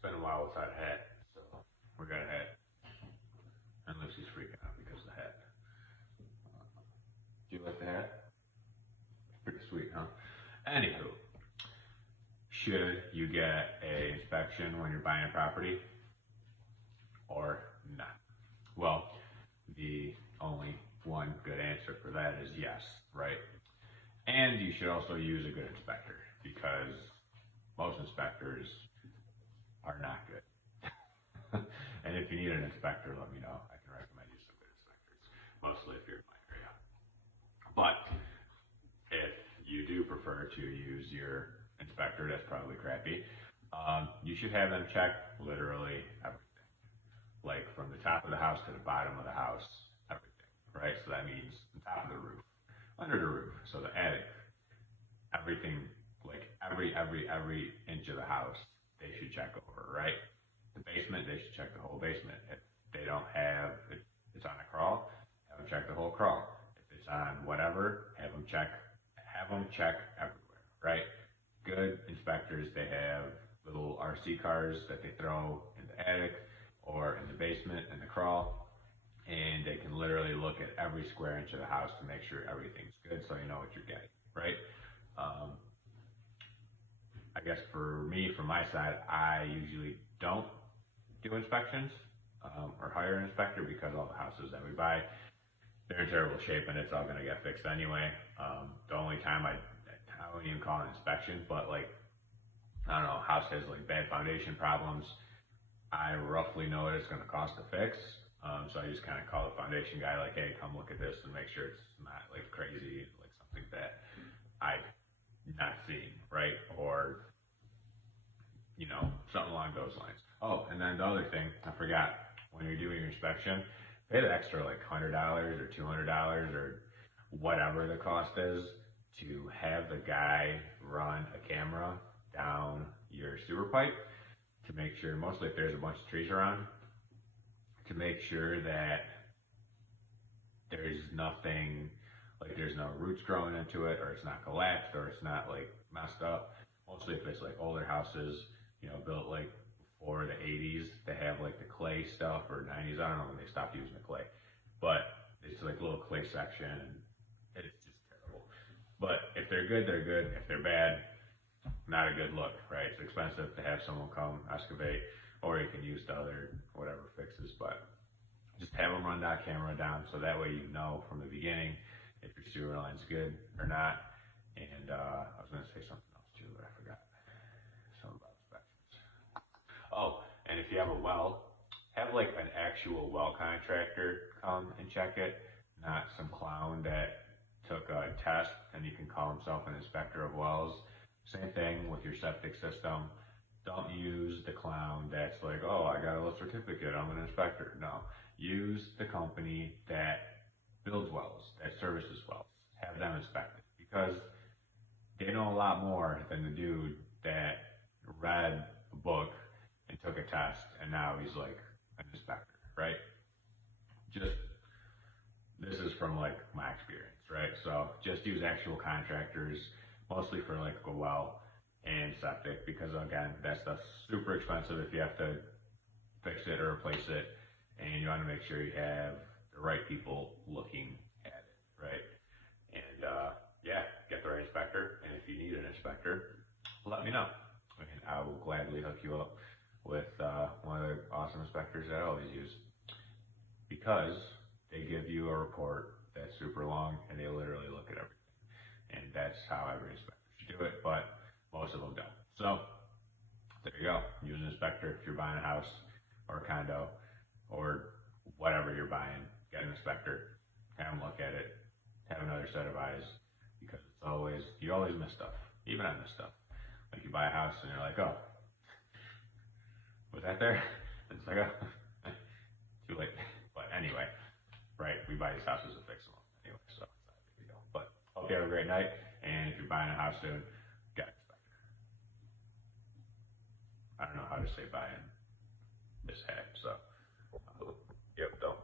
It's been a while without a hat, so we got a hat. And Lucy's freaking out because of the hat. Do you like the hat? Pretty sweet, huh? Anywho, should you get a inspection when you're buying a property or not? Well, the only one good answer for that is yes, right? And you should also use a good inspector because most inspectors are not good. And if you need an inspector, let me know. I can recommend you some good inspectors, mostly if you're in my area. But if you do prefer to use your inspector, that's probably crappy. You should have them check literally everything, like from the top of the house to the bottom of the house, everything, right? So that means the top of the roof, under the roof, so the attic, everything, like every inch of the house, they should check over, right? The basement, they should check the whole basement. If they don't have, if it's on a crawl, have them check the whole crawl. If it's on whatever, have them check everywhere, right? Good inspectors, they have little RC cars that they throw in the attic or in the basement in the crawl, and they can literally look at every square inch of the house to make sure everything's good, so you know what you're getting, right? I guess for me, from my side, I usually don't do inspections or hire an inspector because all the houses that we buy, they're in terrible shape and it's all going to get fixed anyway. The only time I wouldn't even call it an inspection, but like, I don't know, house has like bad foundation problems. I roughly know what it's going to cost to fix. So I just kind of call the foundation guy like, hey, come look at this and make sure it's not like crazy, like something that I've not seen, right? Or, you know, something along those lines. Oh, and then the other thing, I forgot, when you're doing your inspection, pay the extra like $100 or $200 or whatever the cost is to have the guy run a camera down your sewer pipe to make sure, mostly if there's a bunch of trees around, to make sure that there's nothing, like there's no roots growing into it, or it's not collapsed, or it's not like messed up. Mostly if it's like older houses, you know, built like before the 80s, they have like the clay stuff, or 90s, I don't know when they stopped using the clay, but it's like a little clay section, and it's just terrible. But if they're good, they're good. If they're bad, not a good look, right? It's expensive to have someone come excavate, or you can use the other whatever fixes, but just have them run that camera down so that way you know from the beginning if your sewer line's good or not. And I was going to say something else too, but I forgot. Something about inspections. Oh, and if you have a well, have like an actual well contractor come and check it, not some clown that took a test and he can call himself an inspector of wells. Same thing with your septic system. Don't use the clown that's like, oh, I got a little certificate, I'm an inspector. No, use the company that builds wells, that services wells. Have them inspect it because they know a lot more than the dude that read a book and took a test and now he's like an inspector, right? Just, this is from like my experience, right? So just use actual contractors, mostly for like a well and septic, because again, that stuff's super expensive if you have to fix it or replace it, and you want to make sure you have the right people looking at it, right? And yeah, get the right inspector, and if you need an inspector, let me know. I mean, I will gladly hook you up with one of the awesome inspectors that I always use, because they give you a report that's super long, and they literally look at everything. And that's how every inspector should do it, but most of them don't. So there you go. Use an inspector if you're buying a house or a condo or whatever you're buying. Get an inspector, have them look at it, have another set of eyes, because it's always, you always miss stuff. Even I miss stuff. Like you buy a house and you're like, oh, was that there? And it's like, oh, too late. But anyway, right? We buy these houses to fix them anyway, so it's not a big deal. But hope you have a great night, and if you're buying a house soon, get an inspector. I don't know how to say buying this hat, so yep, don't.